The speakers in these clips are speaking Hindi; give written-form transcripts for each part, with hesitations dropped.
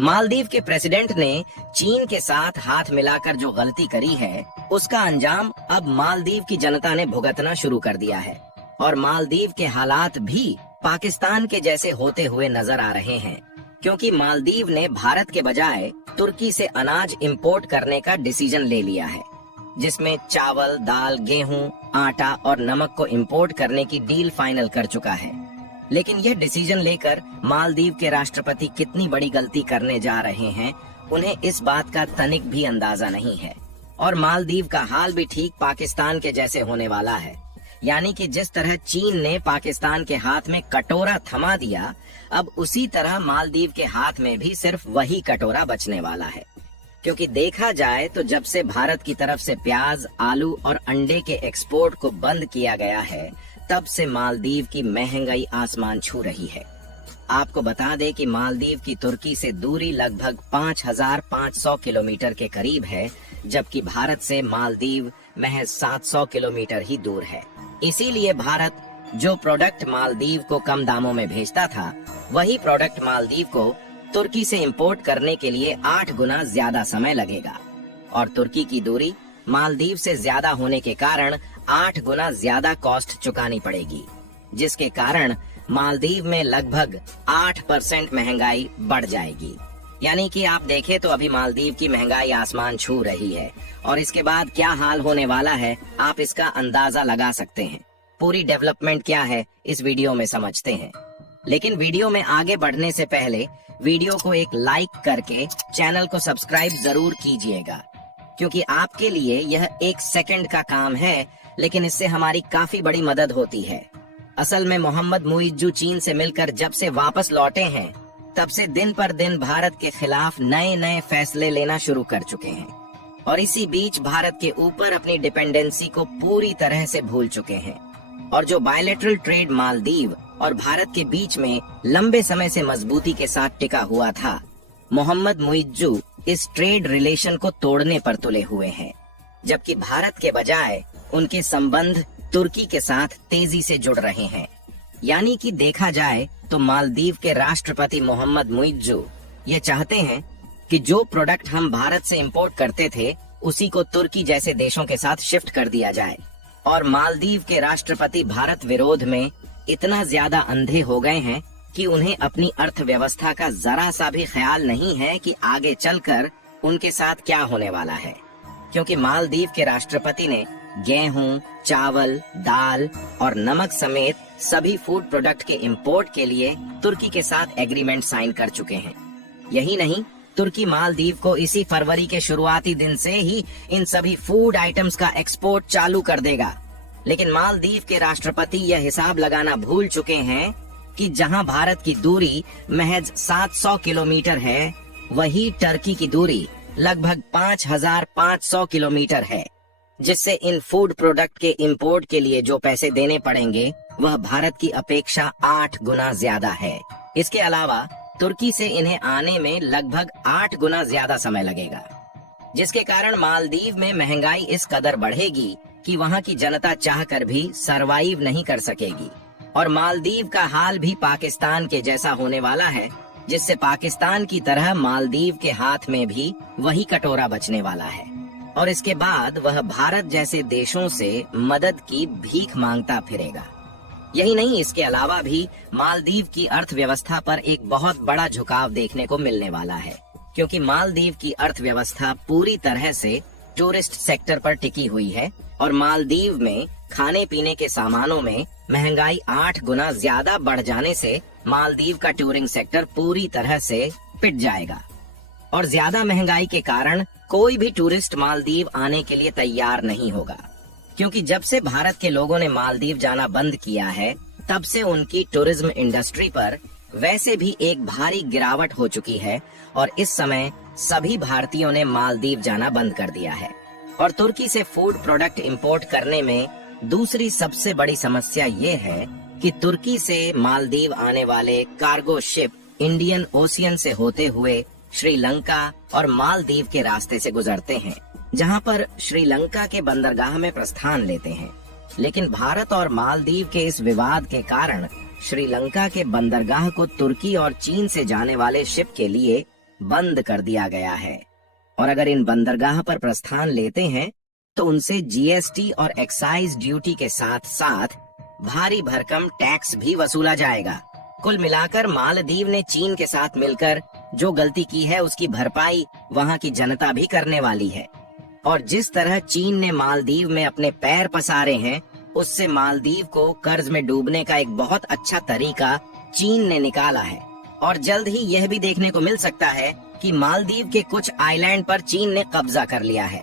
मालदीव के प्रेसिडेंट ने चीन के साथ हाथ मिलाकर जो गलती करी है, उसका अंजाम अब मालदीव की जनता ने भुगतना शुरू कर दिया है और मालदीव के हालात भी पाकिस्तान के जैसे होते हुए नजर आ रहे हैं, क्योंकि मालदीव ने भारत के बजाय तुर्की से अनाज इंपोर्ट करने का डिसीजन ले लिया है, जिसमें चावल, दाल, गेहूं, आटा और नमक को इंपोर्ट करने की डील फाइनल कर चुका है। लेकिन यह डिसीजन लेकर मालदीव के राष्ट्रपति कितनी बड़ी गलती करने जा रहे हैं, उन्हें इस बात का तनिक भी अंदाजा नहीं है। और मालदीव का हाल भी ठीक पाकिस्तान के जैसे होने वाला है, यानी कि जिस तरह चीन ने पाकिस्तान के हाथ में कटोरा थमा दिया, अब उसी तरह मालदीव के हाथ में भी सिर्फ वही कटोरा बचने वाला है। क्योंकि देखा जाए तो जब से भारत की तरफ से प्याज, आलू और अंडे के एक्सपोर्ट को बंद किया गया है, तब से मालदीव की महंगाई आसमान छू रही है। आपको बता दें कि मालदीव की तुर्की से दूरी लगभग 5,500 किलोमीटर के करीब है, जबकि भारत से मालदीव महज 700 किलोमीटर ही दूर है। इसीलिए भारत जो प्रोडक्ट मालदीव को कम दामों में भेजता था, वही प्रोडक्ट मालदीव को तुर्की से इंपोर्ट करने के लिए 8 गुना ज्यादा समय लगेगा। और तुर्की की दूरी मालदीव से ज्यादा होने के कारण 8 गुना ज्यादा कॉस्ट चुकानी पड़ेगी, जिसके कारण मालदीव में लगभग 8% महंगाई बढ़ जाएगी। यानी कि आप देखें तो अभी मालदीव की महंगाई आसमान छू रही है और इसके बाद क्या हाल होने वाला है, आप इसका अंदाजा लगा सकते हैं। पूरी डेवलपमेंट क्या है, इस वीडियो में समझते हैं। लेकिन वीडियो में आगे बढ़ने से पहले वीडियो को एक लाइक करके चैनल को सब्सक्राइब जरूर कीजिएगा, क्योंकि आपके लिए यह 1 सेकंड का काम है, लेकिन इससे हमारी काफी बड़ी मदद होती है। असल में मोहम्मद मुइज्जू चीन से मिलकर जब से वापस लौटे हैं, तब से दिन पर दिन भारत के खिलाफ नए नए फैसले लेना शुरू कर चुके हैं और इसी बीच भारत के ऊपर अपनी डिपेंडेंसी को पूरी तरह से भूल चुके हैं। और जो बायलैटरल ट्रेड मालदीव और भारत के बीच में लंबे समय से मजबूती के साथ टिका हुआ था, मोहम्मद मुइज्जू इस ट्रेड रिलेशन को तोड़ने पर तुले हुए हैं, जबकि भारत के बजाय उनके संबंध तुर्की के साथ तेजी से जुड़ रहे हैं। यानी कि देखा जाए तो मालदीव के राष्ट्रपति मोहम्मद मुइज्जू ये चाहते हैं कि जो प्रोडक्ट हम भारत से इंपोर्ट करते थे, उसी को तुर्की जैसे देशों के साथ शिफ्ट कर दिया जाए। और मालदीव के राष्ट्रपति भारत विरोध में इतना ज्यादा अंधे हो गए हैं कि उन्हें अपनी अर्थव्यवस्था का जरा सा भी ख्याल नहीं है कि आगे चलकर उनके साथ क्या होने वाला है। क्योंकि मालदीव के राष्ट्रपति ने गेहूं, चावल, दाल और नमक समेत सभी फूड प्रोडक्ट के इंपोर्ट के लिए तुर्की के साथ एग्रीमेंट साइन कर चुके हैं। यही नहीं, तुर्की मालदीव को इसी फरवरी के शुरुआती दिन से ही इन सभी फूड आइटम्स का एक्सपोर्ट चालू कर देगा। लेकिन मालदीव के राष्ट्रपति यह हिसाब लगाना भूल चुके हैं कि जहां भारत की दूरी महज 700 किलोमीटर है, वही टर्की की दूरी लगभग 5,500 किलोमीटर है, जिससे इन फूड प्रोडक्ट के इंपोर्ट के लिए जो पैसे देने पड़ेंगे, वह भारत की अपेक्षा 8 गुना ज्यादा है। इसके अलावा तुर्की से इन्हें आने में लगभग 8 गुना ज्यादा समय लगेगा, जिसके कारण मालदीव में महंगाई इस कदर बढ़ेगी कि वहां की जनता चाहकर भी सरवाइव नहीं कर सकेगी। और मालदीव का हाल भी पाकिस्तान के जैसा होने वाला है, जिससे पाकिस्तान की तरह मालदीव के हाथ में भी वही कटोरा बचने वाला है और इसके बाद वह भारत जैसे देशों से मदद की भीख मांगता फिरेगा। यही नहीं, इसके अलावा भी मालदीव की अर्थव्यवस्था पर एक बहुत बड़ा झुकाव देखने को मिलने वाला है, क्योंकि मालदीव की अर्थव्यवस्था पूरी तरह से टूरिस्ट सेक्टर पर टिकी हुई है और मालदीव में खाने पीने के सामानों में महंगाई 8 गुना ज्यादा बढ़ जाने से मालदीव का टूरिंग सेक्टर पूरी तरह से पिट जाएगा। और ज्यादा महंगाई के कारण कोई भी टूरिस्ट मालदीव आने के लिए तैयार नहीं होगा, क्योंकि जब से भारत के लोगों ने मालदीव जाना बंद किया है, तब से उनकी टूरिज्म इंडस्ट्री पर वैसे भी एक भारी गिरावट हो चुकी है और इस समय सभी भारतीयों ने मालदीव जाना बंद कर दिया है। और तुर्की से फूड प्रोडक्ट इंपोर्ट करने में दूसरी सबसे बड़ी समस्या ये है कि तुर्की से मालदीव आने वाले कार्गो शिप इंडियन ओशियन से होते हुए श्रीलंका और मालदीव के रास्ते से गुजरते हैं, जहां पर श्रीलंका के बंदरगाह में प्रस्थान लेते हैं। लेकिन भारत और मालदीव के इस विवाद के कारण श्रीलंका के बंदरगाह को तुर्की और चीन से जाने वाले शिप के लिए बंद कर दिया गया है। और अगर इन बंदरगाह पर प्रस्थान लेते हैं तो उनसे जीएसटी और एक्साइज ड्यूटी के साथ साथ भारी भरकम टैक्स भी वसूला जाएगा। कुल मिलाकर मालदीव ने चीन के साथ मिलकर जो गलती की है उसकी भरपाई वहां की जनता भी करने वाली है। और जिस तरह चीन ने मालदीव में अपने पैर पसारे हैं, उससे मालदीव को कर्ज में डूबने का एक बहुत अच्छा तरीका चीन ने निकाला है। और जल्द ही यह भी देखने को मिल सकता है कि मालदीव के कुछ आइलैंड पर चीन ने कब्जा कर लिया है।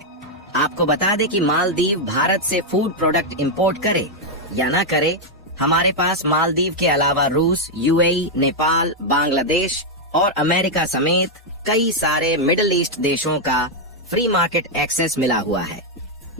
आपको बता दें कि मालदीव भारत से फूड प्रोडक्ट इंपोर्ट करे या ना करे, हमारे पास मालदीव के अलावा रूस, यूएई, नेपाल, बांग्लादेश और अमेरिका समेत कई सारे मिडिल ईस्ट देशों का फ्री मार्केट एक्सेस मिला हुआ है,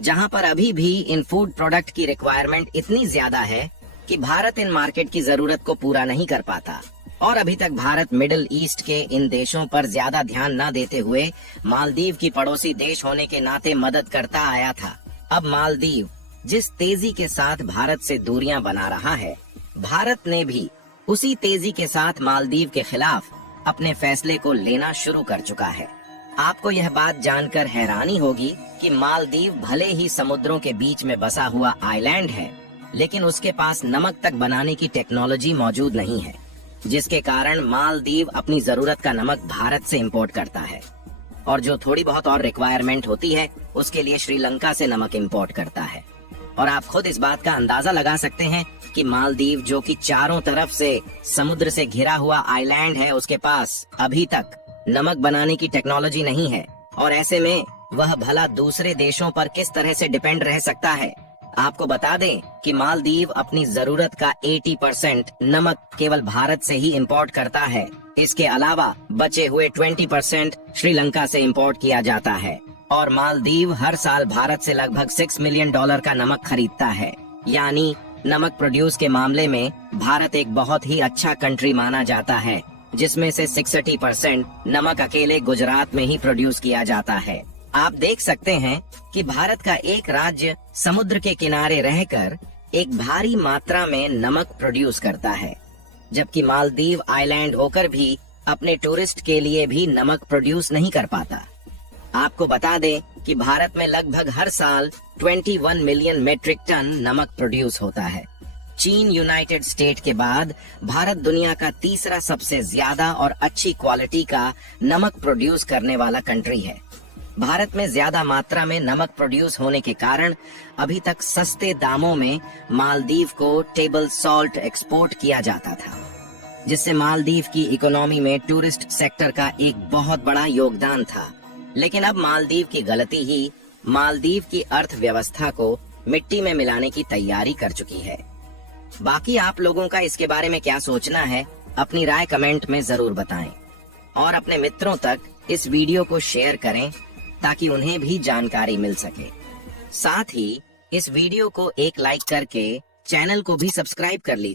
जहां पर अभी भी इन फूड प्रोडक्ट की रिक्वायरमेंट इतनी ज्यादा है कि भारत इन मार्केट की जरूरत को पूरा नहीं कर पाता। और अभी तक भारत मिडिल ईस्ट के इन देशों पर ज्यादा ध्यान न देते हुए मालदीव की पड़ोसी देश होने के नाते मदद करता आया था। अब मालदीव जिस तेजी के साथ भारत से दूरियां बना रहा है, भारत ने भी उसी तेजी के साथ मालदीव के खिलाफ अपने फैसले को लेना शुरू कर चुका है। आपको यह बात जानकर हैरानी होगी कि मालदीव भले ही समुद्रों के बीच में बसा हुआ आइलैंड है, लेकिन उसके पास नमक तक बनाने की टेक्नोलॉजी मौजूद नहीं है, जिसके कारण मालदीव अपनी जरूरत का नमक भारत से इंपोर्ट करता है और जो थोड़ी बहुत और रिक्वायरमेंट होती है उसके लिए श्रीलंका से नमक इंपोर्ट करता है। और आप खुद इस बात का अंदाजा लगा सकते हैं कि मालदीव जो कि चारों तरफ से समुद्र से घिरा हुआ आइलैंड है, उसके पास अभी तक नमक बनाने की टेक्नोलॉजी नहीं है और ऐसे में वह भला दूसरे देशों पर किस तरह से डिपेंड रह सकता है। आपको बता दें कि मालदीव अपनी जरूरत का 80% नमक केवल भारत से ही इंपोर्ट करता है। इसके अलावा बचे हुए 20% श्रीलंका से इंपोर्ट किया जाता है और मालदीव हर साल भारत से लगभग $6 मिलियन का नमक खरीदता है। यानी नमक प्रोड्यूस के मामले में भारत एक बहुत ही अच्छा कंट्री माना जाता है, जिसमें से 60% नमक अकेले गुजरात में ही प्रोड्यूस किया जाता है। आप देख सकते हैं कि भारत का एक राज्य समुद्र के किनारे रहकर एक भारी मात्रा में नमक प्रोड्यूस करता है, जबकि मालदीव आइलैंड होकर भी अपने टूरिस्ट के लिए भी नमक प्रोड्यूस नहीं कर पाता। आपको बता दें कि भारत में लगभग हर साल 21 मिलियन मेट्रिक टन नमक प्रोड्यूस होता है। चीन, यूनाइटेड स्टेट के बाद भारत दुनिया का तीसरा सबसे ज्यादा और अच्छी क्वालिटी का नमक प्रोड्यूस करने वाला कंट्री है। भारत में ज्यादा मात्रा में नमक प्रोड्यूस होने के कारण अभी तक सस्ते दामों में मालदीव को टेबल सॉल्ट एक्सपोर्ट किया जाता था, जिससे मालदीव की इकोनॉमी में टूरिस्ट सेक्टर का एक बहुत बड़ा योगदान था। लेकिन अब मालदीव की गलती ही मालदीव की अर्थव्यवस्था को मिट्टी में मिलाने की तैयारी कर चुकी है। बाकी आप लोगों का इसके बारे में क्या सोचना है, अपनी राय कमेंट में जरूर बताएं और अपने मित्रों तक इस वीडियो को शेयर करें ताकि उन्हें भी जानकारी मिल सके। साथ ही इस वीडियो को एक लाइक करके चैनल को भी सब्सक्राइब कर लीजिए।